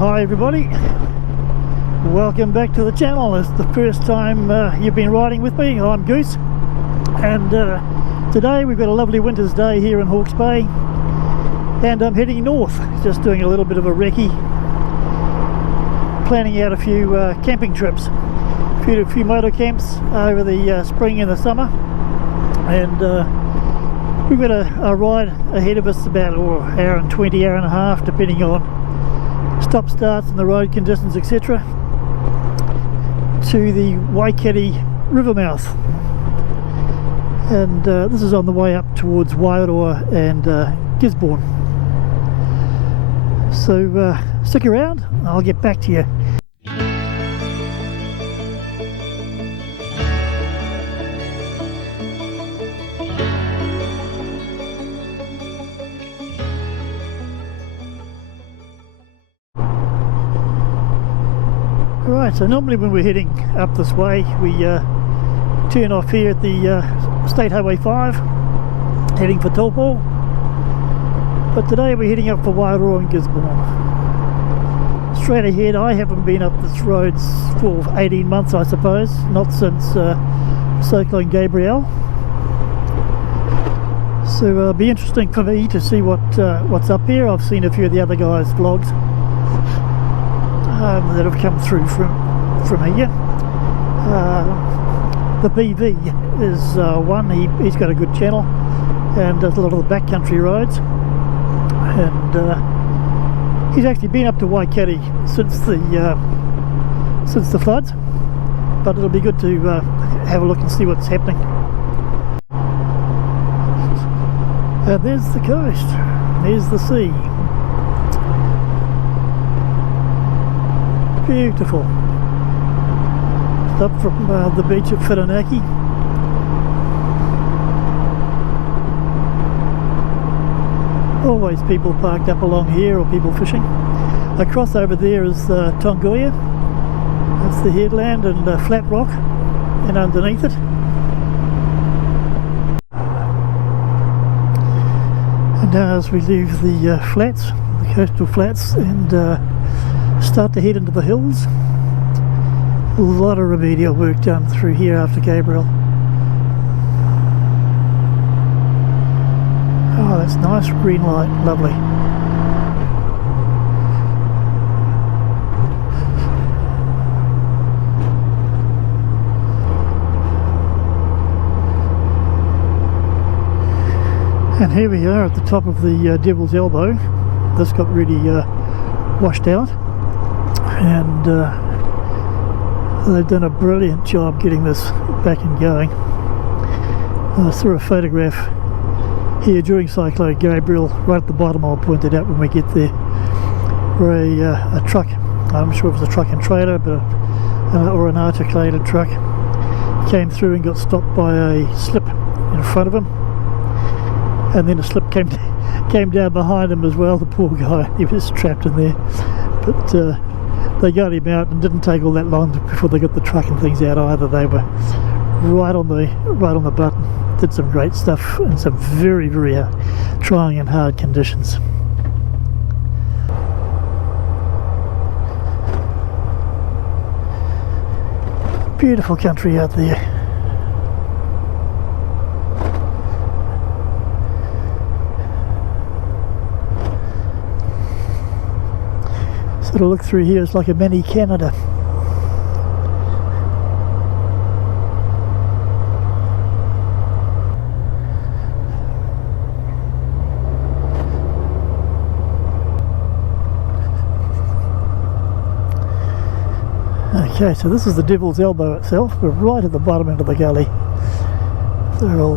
Hi everybody, welcome back to the channel. It's the first time you've been riding with me. I'm Goose, and today we've got a lovely winter's day here in Hawke's Bay, and I'm heading north, just doing a little bit of a recce, planning out a few camping trips, a few motor camps over the spring and the summer, and we've got a ride ahead of us about an hour and 20, hour and a half, depending on stop starts and the road conditions, etc., to the Waikare River mouth, and this is on the way up towards Wairoa and Gisborne. So stick around, I'll get back to you. Right, so normally when we're heading up this way, we turn off here at the State Highway 5, heading for Taupo. But today we're heading up for Wairoa and Gisborne. Straight ahead, I haven't been up this road for 18 months, I suppose, not since Cyclone Gabrielle. So it'll be interesting for me to see what's up here. I've seen a few of the other guys' vlogs that have come through from here. The BV is one. He's got a good channel and does a lot of the backcountry roads, and he's actually been up to Waikare since the floods, but it'll be good to have a look and see what's happening. And there's the coast, there's the sea. Beautiful. It's up from the beach at Whirinaki. Always people parked up along here, or people fishing. Across over there is Tongoia. That's the headland, and Flat Rock, and underneath it. And now as we leave the flats, the coastal flats, and start to head into the hills, a lot of remedial work done through here after Gabriel. Oh, that's nice green light, lovely. And here we are at the top of the Devil's Elbow. This got really washed out, and they've done a brilliant job getting this back and going. I saw a photograph here during Cyclone Gabriel, right at the bottom. I'll point it out when we get there, where a truck, I'm sure it was a truck and trailer, but or an articulated truck, came through and got stopped by a slip in front of him, and then a slip came down behind him as well. The poor guy, he was trapped in there, but they got him out, and didn't take all that long before they got the truck and things out either. They were right on the button. Did some great stuff in some very, very trying and hard conditions. Beautiful country out there. Sort of look through here, it's like a mini Canada. Okay, so this is the Devil's Elbow itself. We're right at the bottom end of the gully. They're all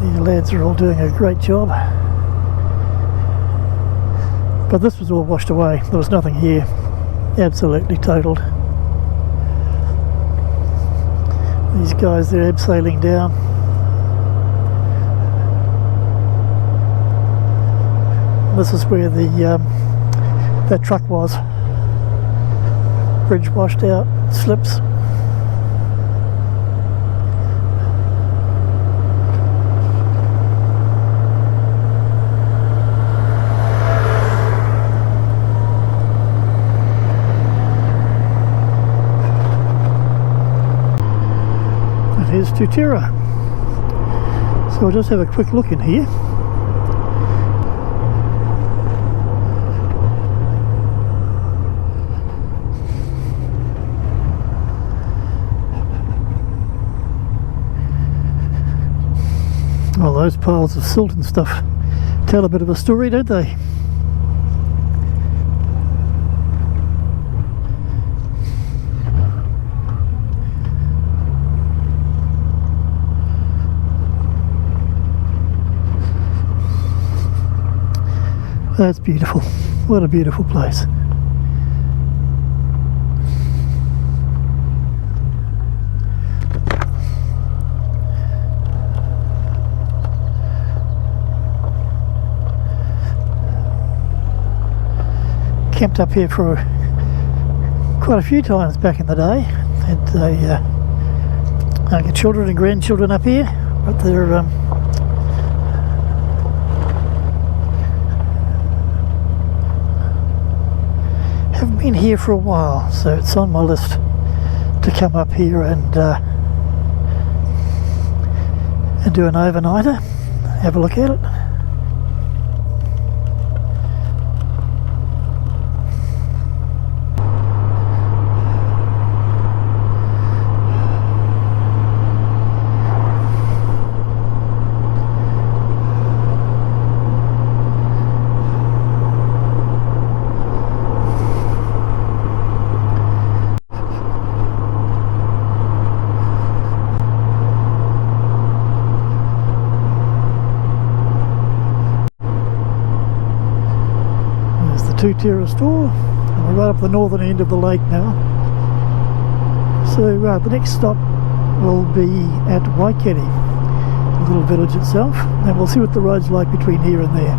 these lads are all doing a great job. But this was all washed away. There was nothing here. Absolutely totaled. These guys, they're abseiling down. This is where the that truck was. Bridge washed out, slips. here's Tutera. So I'll just have a quick look in here. Well, those piles of silt and stuff tell a bit of a story, don't they? That's beautiful. What a beautiful place. Camped up here for quite a few times back in the day. Had I get children and grandchildren up here, but they're haven't been here for a while, so it's on my list to come up here and do an overnighter, have a look at it. Tutera store, and we're right up the northern end of the lake now. So the next stop will be at Waikare, the little village itself, and we'll see what the road's like between here and there.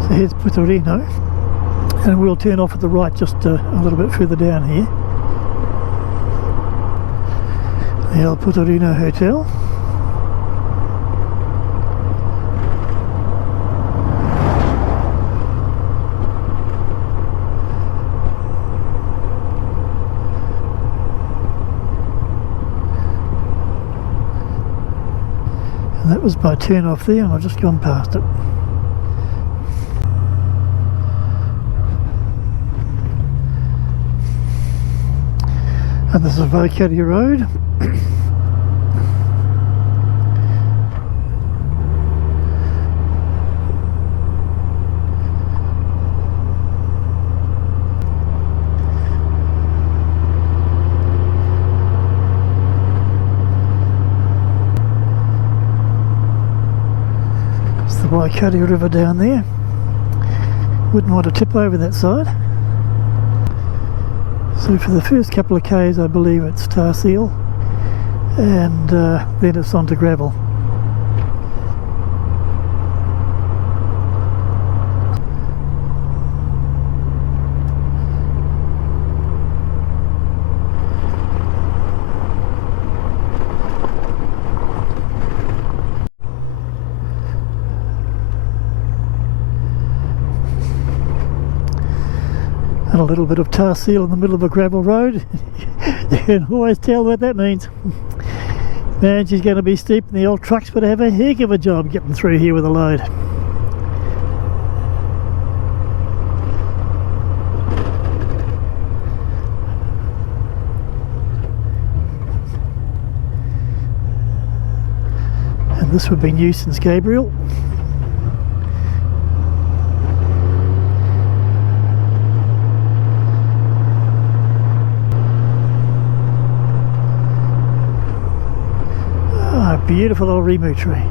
So here's Putorino, and we'll turn off at the right just a little bit further down here. The El Putorino Hotel. And that was my turn off there, and I've just gone past it. And this is Waikare Road. It's the Waikare River down there. Wouldn't want to tip over that side. So for the first couple of k's I believe it's tar seal, and then it's onto gravel. And a little bit of tar seal in the middle of a gravel road. You can always tell what that means. Man, she's going to be steep, and the old truck's going to have a heck of a job getting through here with a load. And this would be new since Gabriel. Beautiful old Rimu tree.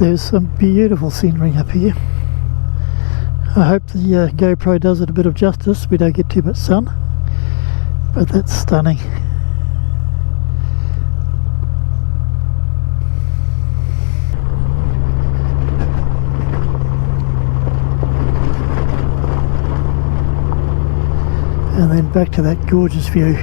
There's some beautiful scenery up here. I hope the GoPro does it a bit of justice, we don't get too much sun, but that's stunning. And then back to that gorgeous view.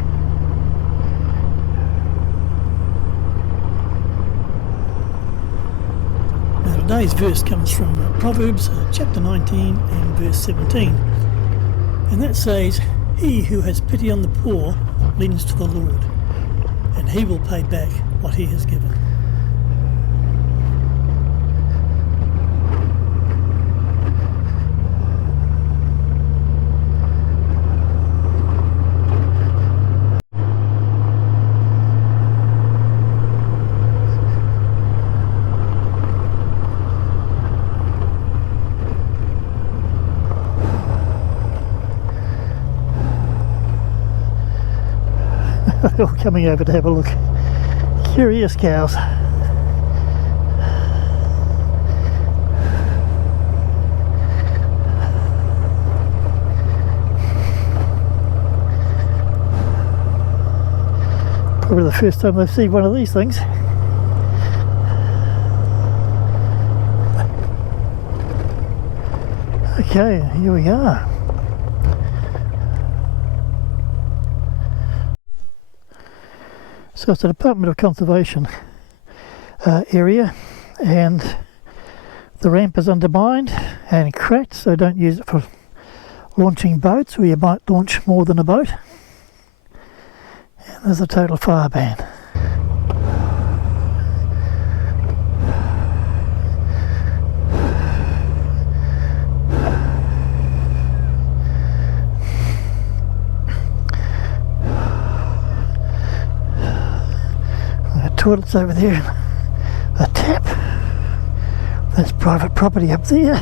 Now today's verse comes from Proverbs chapter 19 and verse 17. And that says, "He who has pity on the poor lends to the Lord, and he will pay back what he has given." They're all coming over to have a look. Curious cows. Probably the first time they've seen one of these things. Okay, here we are. So it's a Department of Conservation area, and the ramp is undermined and cracked, so don't use it for launching boats, or you might launch more than a boat. And there's a total fire ban. Toilets over there, a tap. That's private property up there.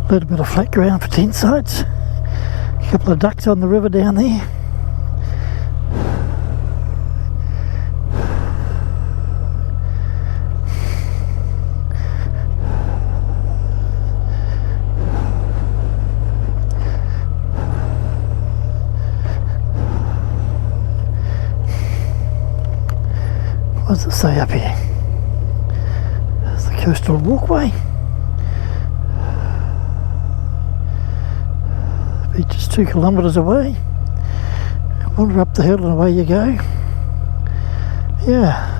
A little bit of flat ground for tent sites. A couple of ducks on the river down there. What does it say up here? There's the coastal walkway. The beach is 2 kilometres away. Wander up the hill and away you go. Yeah.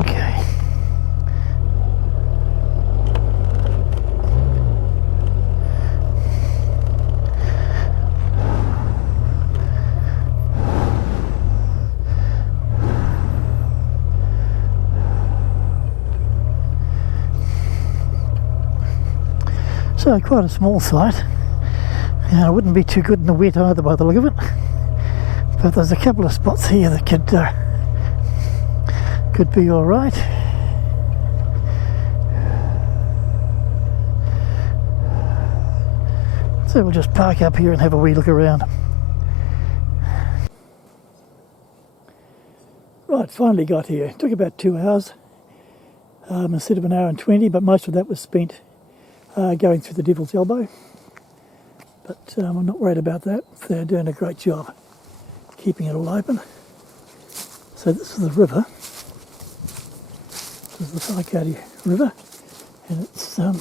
Okay. So quite a small site, and it wouldn't be too good in the wet either by the look of it, but there's a couple of spots here that could be alright. So we'll just park up here and have a wee look around. Right, finally got here. It took about 2 hours instead of an hour and 20, but most of that was spent going through the Devil's Elbow, but I'm not worried about that. They're doing a great job keeping it all open. So this is the river. This is the Waikare River, and it's a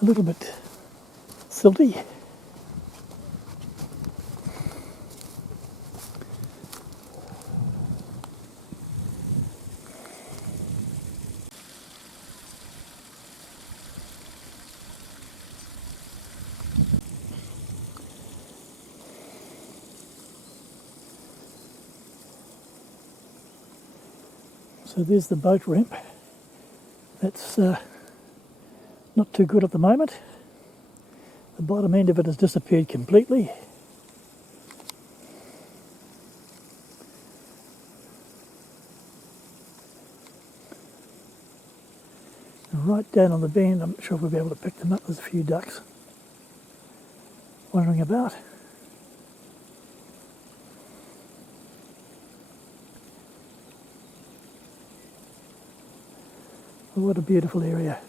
little bit silty. So there's the boat ramp. That's not too good at the moment. The bottom end of it has disappeared completely. And right down on the bend, I'm not sure if we'll be able to pick them up, there's a few ducks. wandering about. What a beautiful area.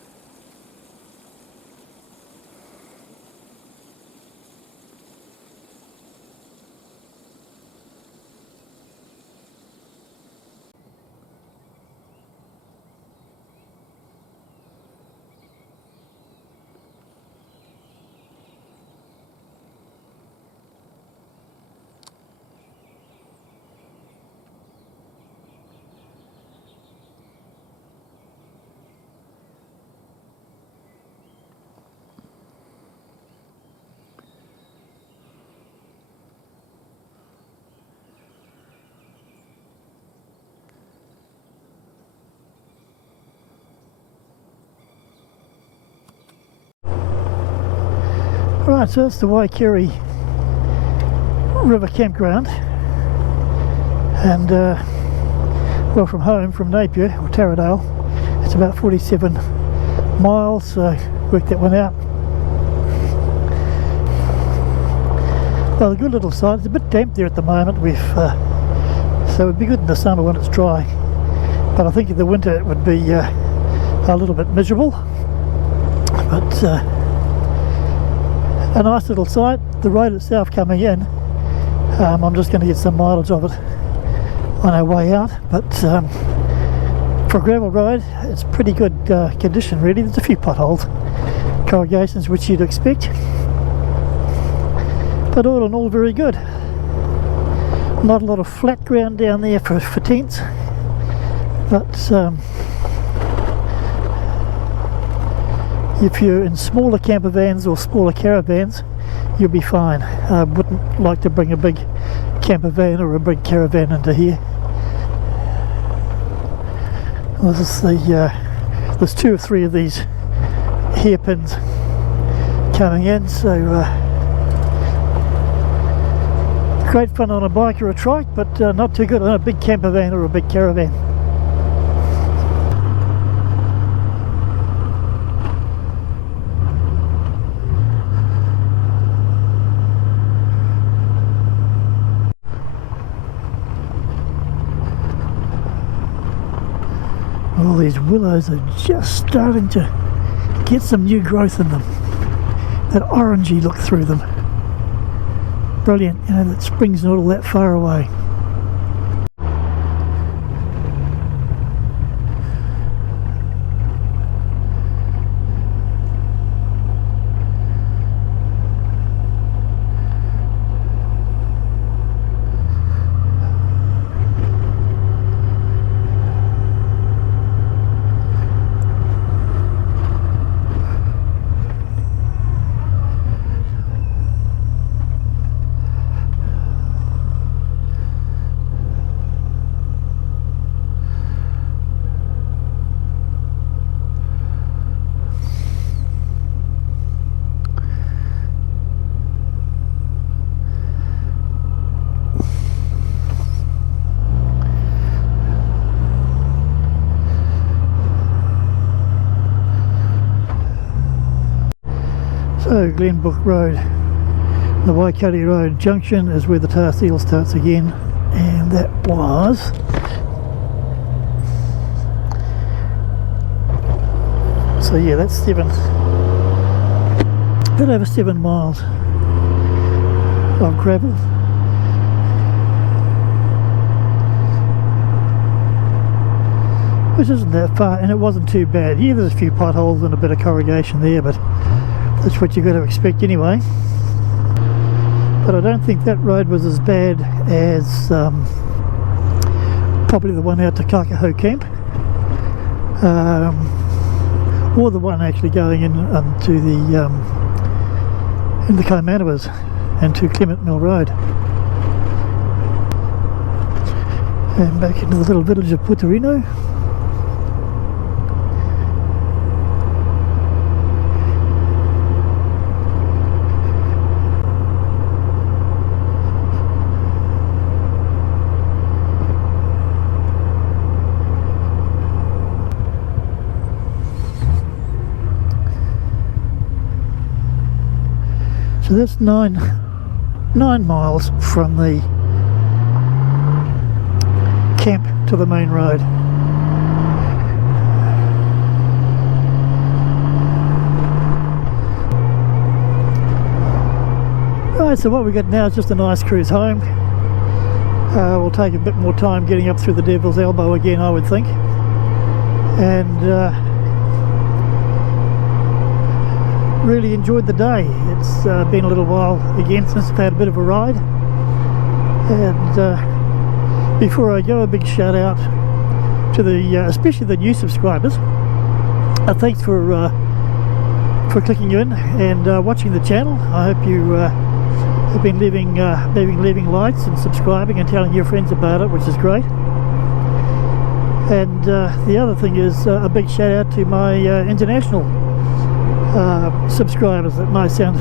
Right, so that's the Waikare River Campground, and well, from home, from Napier or Taradale, it's about 47 miles, so work that one out. Well, a good little site. It's a bit damp there at the moment, so it'd be good in the summer when it's dry, but I think in the winter it would be a little bit miserable. But a nice little site. The road itself coming in, I'm just going to get some mileage of it on our way out, but for a gravel road it's pretty good condition really. There's a few potholes, corrugations, which you'd expect, but all in all very good. Not a lot of flat ground down there for tents, but if you're in smaller camper vans or smaller caravans, you'll be fine. I wouldn't like to bring a big camper van or a big caravan into here. Well, there's 2 or 3 of these hairpins coming in, so great fun on a bike or a trike, but not too good on a big camper van or a big caravan. All these willows are just starting to get some new growth in them. That orangey look through them. Brilliant, you know, that spring's not all that far away. So Glenbrook Road, the Waikare Road junction is where the tar seal starts again, and that was so yeah, that's a bit over 7 miles of gravel. Which isn't that far, and it wasn't too bad. Yeah, there's a few potholes and a bit of corrugation there, but that's what you've got to expect anyway. But I don't think that road was as bad as probably the one out to Kakaho Camp, or the one actually going in to the Kaimanawas and to Clement Mill Road, and back into the little village of Putarino. So that's nine miles from the camp to the main road. Right, so what we got now is just a nice cruise home. We'll take a bit more time getting up through the Devil's Elbow again, I would think. And really enjoyed the day. It's been a little while again since I've had a bit of a ride. And before I go, a big shout out to the especially the new subscribers. Thanks for clicking in and watching the channel. I hope you have been leaving likes and subscribing and telling your friends about it, which is great. And the other thing is a big shout out to my international subscribers. It might sound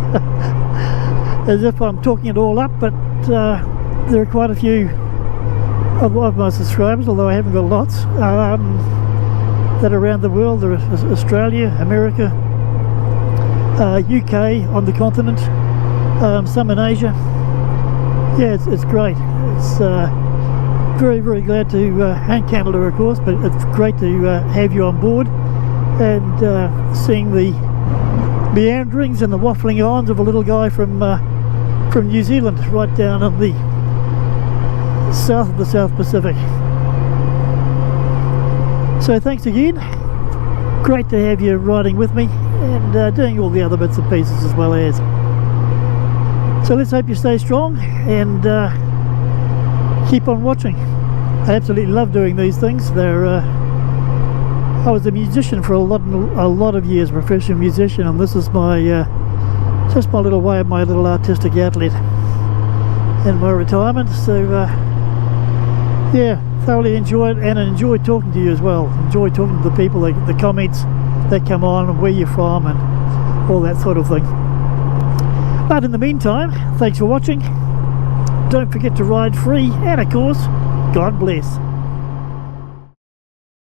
as if I'm talking it all up, but there are quite a few of my subscribers, although I haven't got lots, that are around the world. There is Australia, America, UK on the continent, some in Asia. Yeah, it's great. It's very, very glad to, and Canada of course, but it's great to have you on board and seeing the meanderings and the waffling arms of a little guy from New Zealand, right down in the south of the South Pacific. So thanks again. Great to have you riding with me and doing all the other bits and pieces as well as. So let's hope you stay strong and keep on watching. I absolutely love doing these things. I was a musician for a lot of years, professional musician, and this is my just my little way of my little artistic outlet in my retirement. So yeah, thoroughly enjoy it and enjoy talking to you as well. Enjoy talking to the people, the comments that come on and where you're from and all that sort of thing. But in the meantime, thanks for watching. Don't forget to ride free, and of course, God bless.